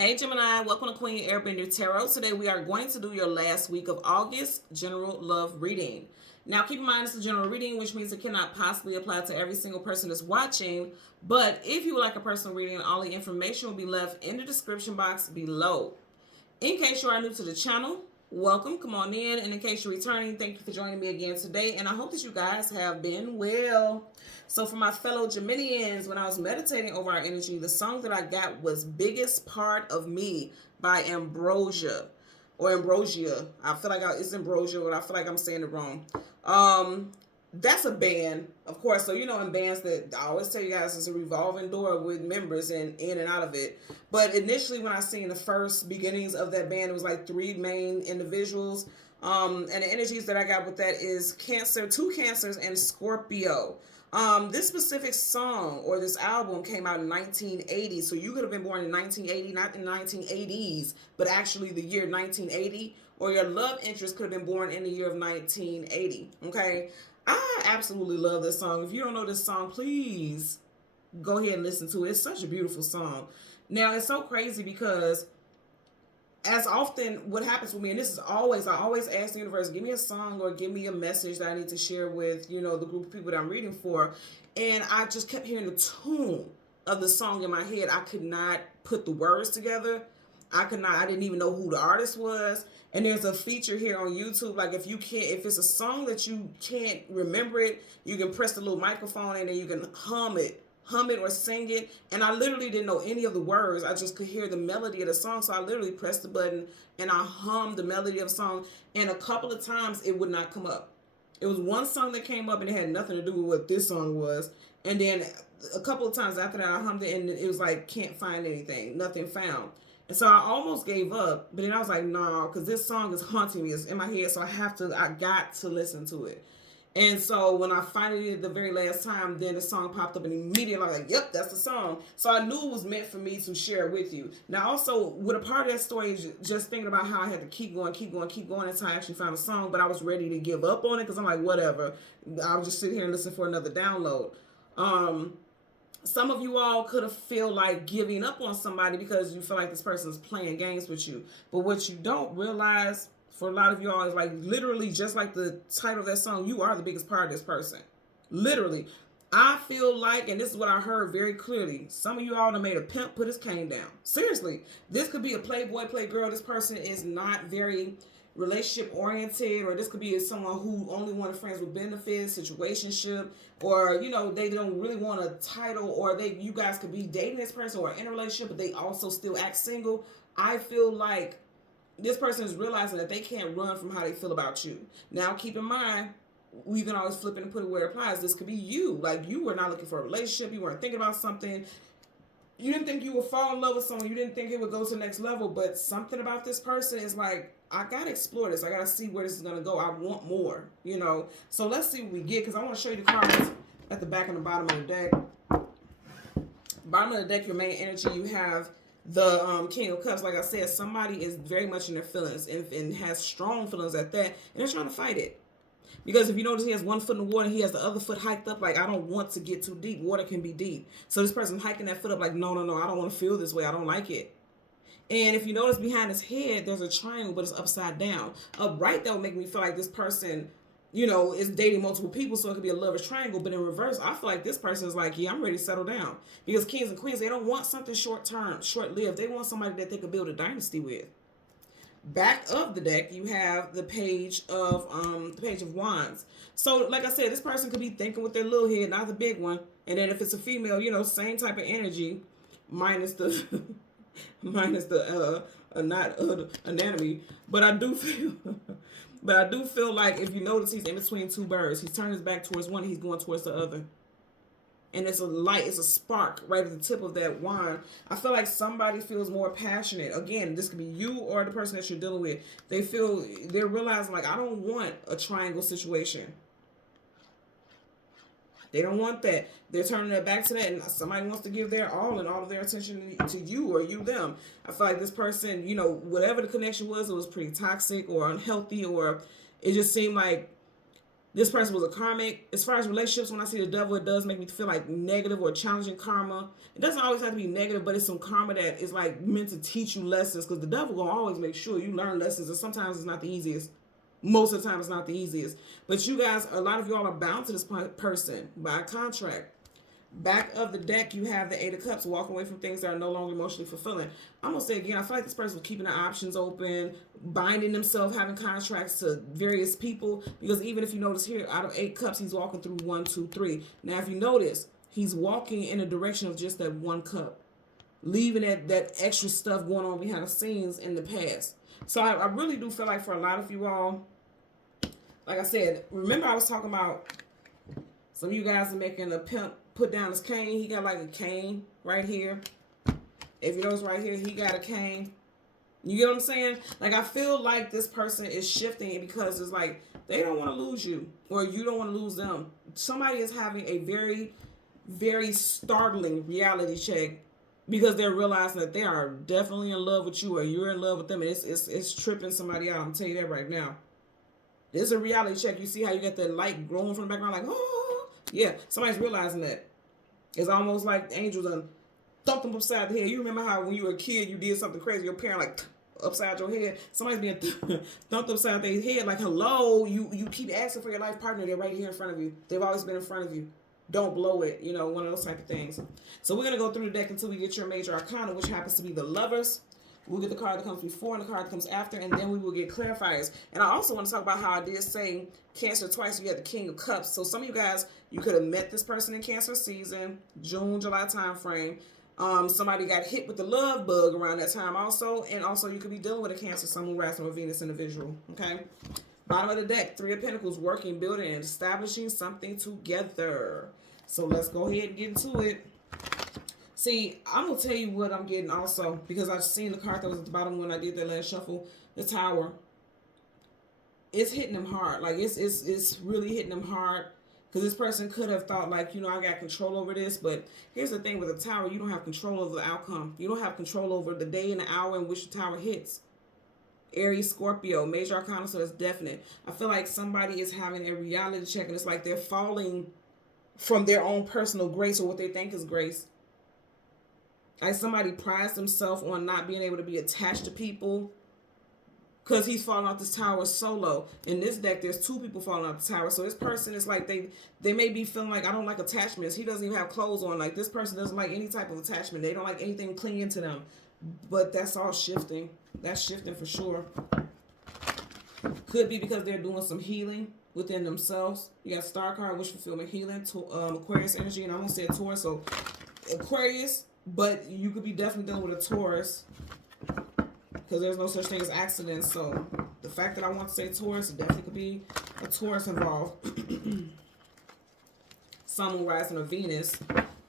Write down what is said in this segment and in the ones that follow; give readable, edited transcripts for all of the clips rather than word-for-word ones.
Hey Gemini, welcome to Queen Airbender Tarot. Today we are going to do your last week of August general love reading. Now keep in mind it's a general reading, which means it cannot possibly apply to every single person that's watching. But if you would like a personal reading, all the information will be left in the description box below. In case you are new to the channel, welcome, come on in. And in case you're returning, thank you for joining me again today. And I hope that you guys have been well. So for my fellow Geminians, when I was meditating over our energy, the song that I got was Biggest Part of Me by Ambrosia. Or Ambrosia. I feel like it's Ambrosia, but I feel like I'm saying it wrong. That's a band, of course. So, in bands that I always tell you guys, it's a revolving door with members and in and out of it. But initially, when I seen the first beginnings of that band, it was like three main individuals. And the energies that I got with that is Cancer, two Cancers, and Scorpio. This specific song or this album came out in 1980. So you could have been born in 1980, not in the 1980s, but actually the year 1980. Or your love interest could have been born in the year of 1980. Okay. I absolutely love this song. If you don't know this song, please go ahead and listen to it. It's such a beautiful song. Now, it's so crazy because as often what happens with me, and this is always, I always ask the universe, give me a song or give me a message that I need to share with, the group of people that I'm reading for. And I just kept hearing the tune of the song in my head. I could not put the words together. I didn't even know who the artist was. And there's a feature here on YouTube, like if it's a song that you can't remember it, you can press the little microphone and then you can hum it or sing it. And I literally didn't know any of the words. I just could hear the melody of the song. So I literally pressed the button and I hummed the melody of the song. And a couple of times it would not come up. It was one song that came up and it had nothing to do with what this song was. And then a couple of times after that I hummed it and it was like, can't find anything, nothing found. And so I almost gave up, but then I was like, no, because this song is haunting me. It's in my head, so I got to listen to it. And so when I finally did it the very last time, then the song popped up and immediately I was like, yep, that's the song. So I knew it was meant for me to share with you. Now also, with a part of that story is just thinking about how I had to keep going. That's how I actually found a song, but I was ready to give up on it because I'm like, whatever. I'll just sit here and listen for another download. Some of you all could have feel like giving up on somebody because you feel like this person is playing games with you. But what you don't realize for a lot of you all is like literally just like the title of that song, you are the biggest part of this person. Literally. I feel like, and this is what I heard very clearly, some of you all have made a pimp put his cane down. Seriously. This could be a playboy, playgirl. This person is not very relationship oriented, or this could be someone who only wanted friends with benefits, situationship, or they don't really want a title, or you guys could be dating this person or in a relationship but they also still act single. I feel like this person is realizing that they can't run from how they feel about you. Now keep in mind, we can always flip it and put it where it applies. This could be you. Like you were not looking for a relationship, you weren't thinking about something, you didn't think you would fall in love with someone, you didn't think it would go to the next level, but something about this person is like, I gotta explore this. I gotta see where this is gonna go. I want more, So let's see what we get, because I want to show you the cards at the back and the bottom of the deck. Bottom of the deck, your main energy, you have the King of Cups. Like I said, somebody is very much in their feelings and has strong feelings at that, and they're trying to fight it. Because if you notice, he has one foot in the water, he has the other foot hiked up. Like, I don't want to get too deep. Water can be deep. So this person's hiking that foot up like, no, I don't want to feel this way. I don't like it. And if you notice behind his head, there's a triangle, but it's upside down. Upright, that would make me feel like this person, is dating multiple people, so it could be a lover's triangle. But in reverse, I feel like this person is like, yeah, I'm ready to settle down. Because kings and queens, they don't want something short-term, short-lived. They want somebody that they could build a dynasty with. Back of the deck, you have the page of Wands. So, like I said, this person could be thinking with their little head, not the big one. And then if it's a female, same type of energy, minus the anatomy. But I do feel like if you notice, he's in between two birds. He's turning his back towards one, and he's going towards the other. And it's a light, it's a spark right at the tip of that wand. I feel like somebody feels more passionate. Again, this could be you or the person that you're dealing with. They're realizing, like, I don't want a triangle situation. They don't want that. They're turning their back to that, and somebody wants to give their all and all of their attention to you or you them. I feel like this person, whatever the connection was, it was pretty toxic or unhealthy, or it just seemed like This person was a karmic. As far as relationships, when I see the devil, it does make me feel like negative or challenging karma. It doesn't always have to be negative, but it's some karma that is like meant to teach you lessons, because the devil gonna always make sure you learn lessons, and sometimes it's not the easiest. Most of the time, it's not the easiest. But you guys, a lot of y'all are bound to this person by a contract. Back of the deck, you have the Eight of Cups, walking away from things that are no longer emotionally fulfilling. I'm going to say again, I feel like this person was keeping the options open, binding themselves, having contracts to various people. Because even if you notice here, out of 8 cups, he's walking through 1, 2, 3. Now, if you notice, he's walking in the direction of just that 1 cup, leaving that extra stuff going on behind the scenes in the past. So I really do feel like for a lot of you all, like I said, remember I was talking about some of you guys are making a pimp put down his cane. He got like a cane right here. If you notice right here, he got a cane. You get what I'm saying? Like, I feel like this person is shifting because it's like they don't want to lose you, or you don't want to lose them. Somebody is having a very, very startling reality check because they're realizing that they are definitely in love with you, or you're in love with them, and it's tripping somebody out. I'm telling you that right now. This is a reality check. You see how you got the light growing from the background, like, oh, yeah, somebody's realizing that. It's almost like angels done thumped them upside the head. You remember how when you were a kid, you did something crazy, your parent like upside your head. Somebody's being thumped upside their head, like, hello, you keep asking for your life partner. They're right here in front of you. They've always been in front of you. Don't blow it, you know, one of those type of things. So we're going to go through the deck until we get your major arcana, which happens to be the Lovers. We'll get the card that comes before and the card that comes after, and then we will get clarifiers. And I also want to talk about how I did say Cancer twice. You had the King of Cups. So some of you guys, you could have met this person in Cancer season, June, July time frame. Somebody got hit with the love bug around that time also. And also you could be dealing with a Cancer, Sun, Moon, Rising, or Venus individual. Okay. Bottom of the deck, 3 of Pentacles, working, building, and establishing something together. So let's go ahead and get into it. See, I'm going to tell you what I'm getting also, because I've seen the card that was at the bottom when I did that last shuffle, the Tower. It's hitting them hard. Like, it's really hitting them hard, because this person could have thought, like, you know, I got control over this. But here's the thing with the Tower, you don't have control over the outcome. You don't have control over the day and the hour in which the Tower hits. Aries, Scorpio, major arcana, so that's definite. I feel like somebody is having a reality check, and it's like they're falling from their own personal grace, or what they think is grace. Like, somebody prides themselves on not being able to be attached to people, because he's falling off this tower solo. In this deck, there's 2 people falling off the tower. So this person is like, they may be feeling like, I don't like attachments. He doesn't even have clothes on. Like, this person doesn't like any type of attachment. They don't like anything clinging to them. But that's all shifting. That's shifting for sure. Could be because they're doing some healing within themselves. You got Star card, wish fulfillment, healing, Aquarius energy, and I'm going to say Taurus. So Aquarius, but you could be definitely dealing with a Taurus, because there's no such thing as accidents. So the fact that I want to say Taurus, it definitely could be a Taurus involved. Sun, Moon, Rising, or Venus.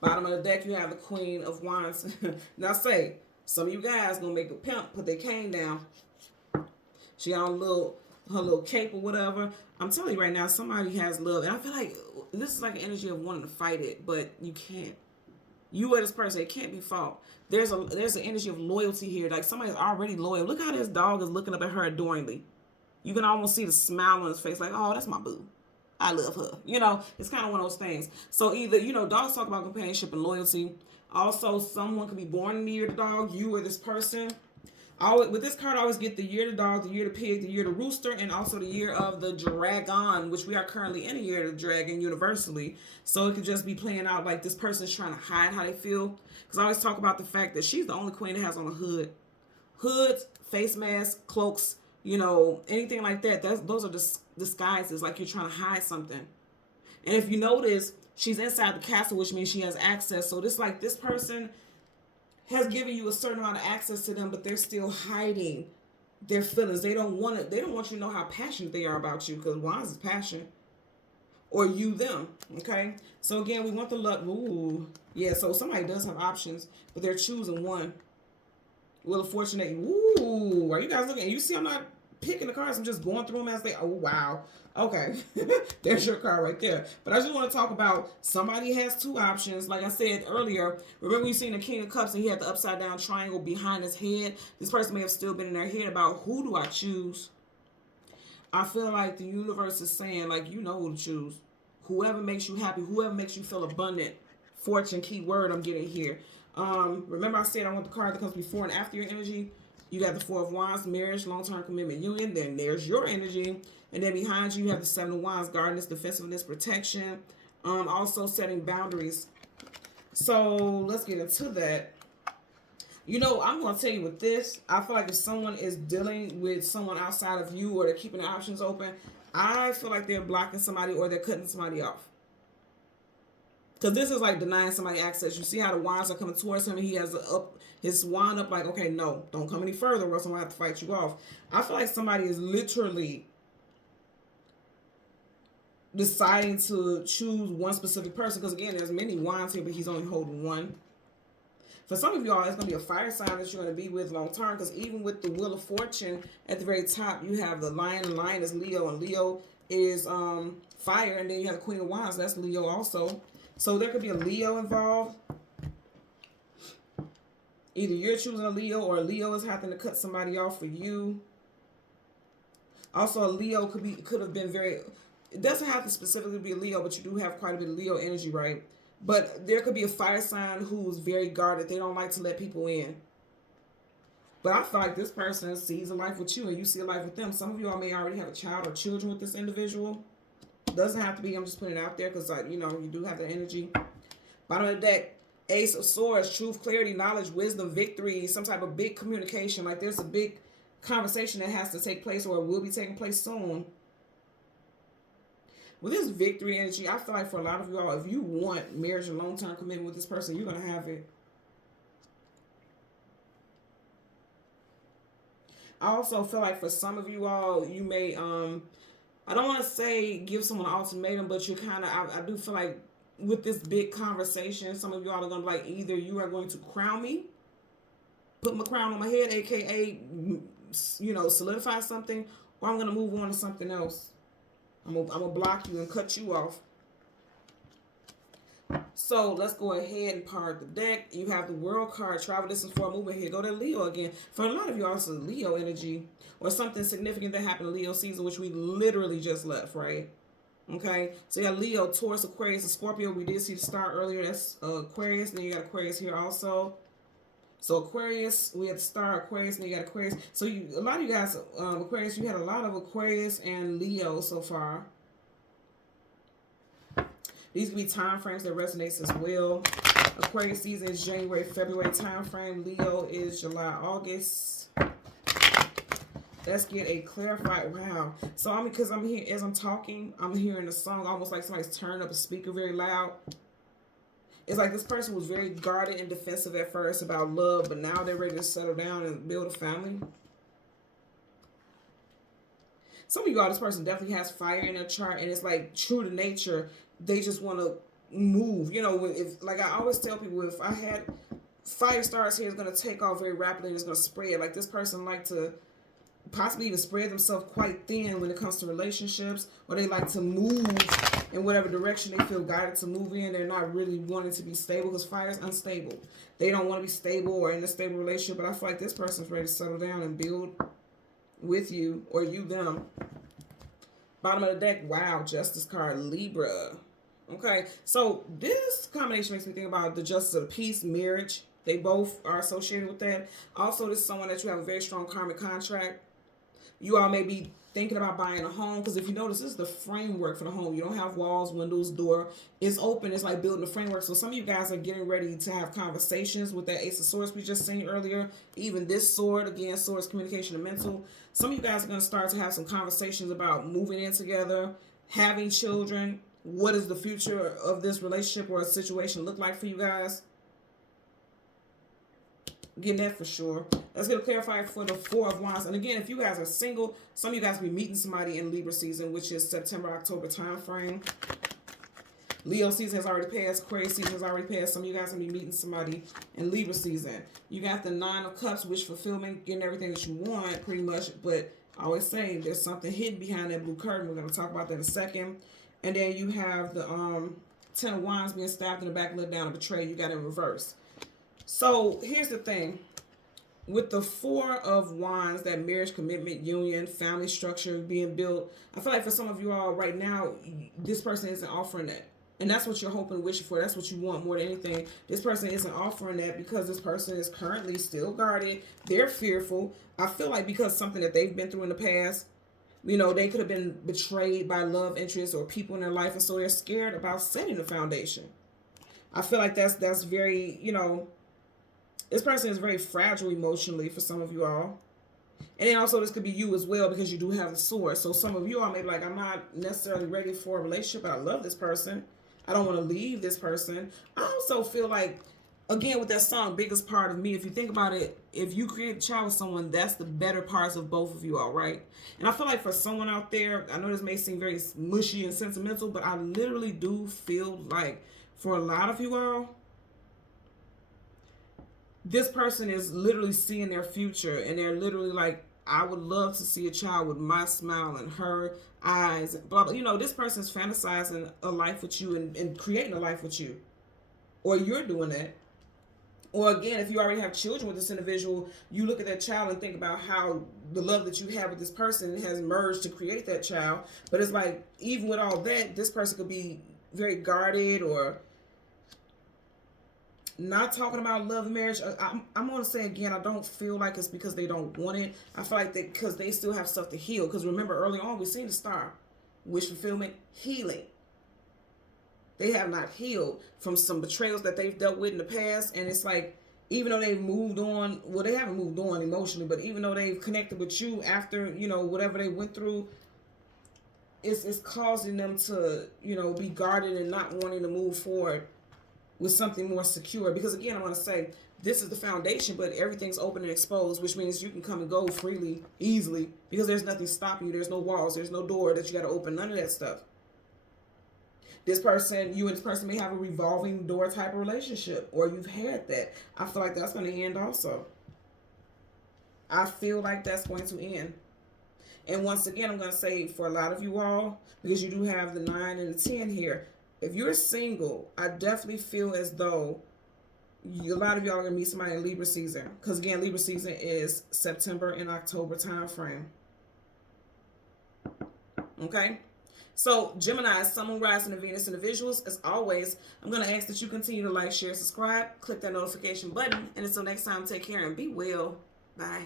Bottom of the deck, you have the Queen of Wands. Now say, some of you guys gonna make a pimp put their cane down. She got her little cape or whatever. I'm telling you right now, somebody has love, and I feel like this is like an energy of wanting to fight it, but you can't. You are this person, it can't be fought. There's an energy of loyalty here. Like, somebody's already loyal. Look how this dog is looking up at her adoringly. You can almost see the smile on his face, like, oh, that's my boo. I love her. You know, it's kind of one of those things. So either, you know, dogs talk about companionship and loyalty. Also, someone could be born in the year of the dog, you or this person. With this card, I always get the year of the dog, the year of the pig, the year of the rooster, and also the year of the dragon, which we are currently in a year of the dragon universally. So it could just be playing out like this person's trying to hide how they feel. Because I always talk about the fact that she's the only queen that has on a hood. Hoods, face masks, cloaks, you know, anything like that. Those are disguises, like you're trying to hide something. And if you notice, she's inside the castle, which means she has access. So this person has given you a certain amount of access to them, but they're still hiding their feelings. They don't want you to know how passionate they are about you, because Wands is passion. Or you them. Okay? So again, we want the luck. Ooh. Yeah, so somebody does have options, but they're choosing one. Wheel of Fortune. Ooh. Are you guys looking? You see I'm not picking the cards, I'm just going through them as they, oh wow. Okay, there's your card right there. But I just want to talk about somebody has 2 options. Like I said earlier, remember you seen the King of Cups and he had the upside down triangle behind his head? This person may have still been in their head about, who do I choose? I feel like the universe is saying, like, you know who to choose. Whoever makes you happy, whoever makes you feel abundant. Fortune, key word I'm getting here. Remember I said I want the card that comes before and after your energy. You got the Four of Wands, marriage, long-term commitment, union. Then there's your energy. And then behind you, you have the Seven of Wands, guardedness, defensiveness, protection. Also setting boundaries. So let's get into that. You know, I'm going to tell you with this, I feel like if someone is dealing with someone outside of you or they're keeping the options open, I feel like they're blocking somebody or they're cutting somebody off. Because this is like denying somebody access. You see how the wands are coming towards him and he has his wand up like, okay, no, don't come any further or else I'm going to have to fight you off. I feel like somebody is literally deciding to choose one specific person. Because again, there's many wands here, but he's only holding one. For some of y'all, it's going to be a fire sign that you're going to be with long term. Because even with the Wheel of Fortune at the very top, you have the Lion. And Lion is Leo. And Leo is fire. And then you have the Queen of Wands. That's Leo also. So there could be a Leo involved. Either you're choosing a Leo or a Leo is having to cut somebody off for you. Also, a Leo could have been very... It doesn't have to specifically be a Leo, but you do have quite a bit of Leo energy, right? But there could be a fire sign who's very guarded. They don't like to let people in. But I feel like this person sees a life with you and you see a life with them. Some of y'all may already have a child or children with this individual. Doesn't have to be. I'm just putting it out there because, you know, you do have the energy. Bottom of the deck, Ace of Swords, truth, clarity, knowledge, wisdom, victory, some type of big communication. Like there's a big conversation that has to take place or will be taking place soon. With this victory energy, I feel like for a lot of y'all, if you want marriage and long-term commitment with this person, you're going to have it. I also feel like for some of you all, you may, I don't want to say give someone an ultimatum, but you kind of, I do feel like with this big conversation, some of y'all are going to be like, either you are going to crown me, put my crown on my head, aka, you know, solidify something, or I'm going to move on to something else. I'm gonna block you and cut you off. So let's go ahead and part the deck. You have the World card, travel distance for a movement here. Go to Leo again. For a lot of you, also Leo energy or something significant that happened in Leo season, which we literally just left, right? Okay, so you got Leo, Taurus, Aquarius, and Scorpio. We did see the star earlier. That's Aquarius. Then you got Aquarius here also. So Aquarius, we had the star Aquarius, and then you got Aquarius. So a lot of you guys, Aquarius, you had a lot of Aquarius and Leo so far. These can be time frames that resonates as well. Aquarius season is January, February time frame. Leo is July, August. Let's get a clarified. Wow. So because I'm here as I'm talking, I'm hearing a song almost like somebody's turning up a speaker very loud. It's like this person was very guarded and defensive at first about love, but now they're ready to settle down and build a family. Some of you all, this person definitely has fire in their chart, and it's like true to nature. They just want to move. You know, if like I always tell people, if I had fire starts here, it's going to take off very rapidly and it's going to spread. Like this person like to possibly even spread themselves quite thin when it comes to relationships, or they like to move in whatever direction they feel guided to move in. They're not really wanting to be stable because fire is unstable. They don't want to be stable or in a stable relationship, but I feel like this person's ready to settle down and build with you or you them. Bottom of the deck, wow, Justice card, Libra. Okay, so this combination makes me think about the Justice of the Peace, marriage. They both are associated with that. Also, this is someone that you have a very strong karmic contract. You all may be thinking about buying a home, because if you notice, this is the framework for the home. You don't have walls, windows, door. It's open. It's like building a framework. So some of you guys are getting ready to have conversations with that Ace of Swords we just seen earlier. Even this sword, again, swords, communication, and mental. Some of you guys are going to start to have some conversations about moving in together, having children. What does the future of this relationship or a situation look like for you guys? Getting that for sure. Let's get a clarifier for the Four of Wands. And again, if you guys are single, some of you guys will be meeting somebody in Libra season, which is September, October time frame. Leo season has already passed. Aquarius season has already passed. Some of you guys will be meeting somebody in Libra season. You got the Nine of Cups, wish fulfillment, getting everything that you want, pretty much. But I always say there's something hidden behind that blue curtain. We're going to talk about that in a second. And then you have the Ten of Wands being stabbed in the back, let down, and betrayed. You got it in reverse. So here's the thing. with the Four of Wands, that marriage, commitment, union, family structure being built, I feel like for some of you all right now, this person isn't offering that. And that's what you're hoping, wishing for. That's what you want more than anything. This person isn't offering that because this person is currently still guarded. They're fearful. I feel like because something that they've been through in the past, you know, they could have been betrayed by love interests or people in their life, and so they're scared about setting the foundation. I feel like that's very, you know, this person is very fragile emotionally for some of you all. And then also this could be you as well, because you do have the sword. So some of you all may be like, I'm not necessarily ready for a relationship, but I love this person. I don't want to leave this person. I also feel like, again, with that song, Biggest Part of Me, if you think about it, if you create a child with someone, that's the better parts of both of you all, right? And I feel like for someone out there, I know this may seem very mushy and sentimental, but I literally do feel like for a lot of you all, this person is literally seeing their future, and they're literally like, I would love to see a child with my smile and her eyes, blah, blah. You know, this person's fantasizing a life with you and creating a life with you. Or you're doing that. Or again, if you already have children with this individual, you look at that child and think about how the love that you have with this person has merged to create that child. But it's like, even with all that, this person could be very guarded or not talking about love and marriage. I'm going to say again, I don't feel like it's because they don't want it. I feel like that because they still have stuff to heal. Because remember, early on, we seen the star. Wish fulfillment, healing. They have not healed from some betrayals that they've dealt with in the past. And it's like, even though they've moved on, well, they haven't moved on emotionally, but even though they've connected with you after, you know, whatever they went through, it's causing them to, you know, be guarded and not wanting to move forward with something more secure. Because again, I want to say, this is the foundation, but everything's open and exposed, which means you can come and go freely, easily, because there's nothing stopping you. There's no walls. There's no door that you got to open. None of that stuff. This person, you and this person may have a revolving door type of relationship, or you've had that. I feel like that's going to end also. I feel like that's going to end. And once again, I'm going to say for a lot of you all, because you do have the 9 and the 10 here, if you're single, I definitely feel as though a lot of y'all are going to meet somebody in Libra season. Because again, Libra season is September and October time frame. Okay? So, Gemini, Sun, Moon, Rising, and Venus individuals, as always, I'm going to ask that you continue to like, share, subscribe, click that notification button. And until next time, take care and be well. Bye.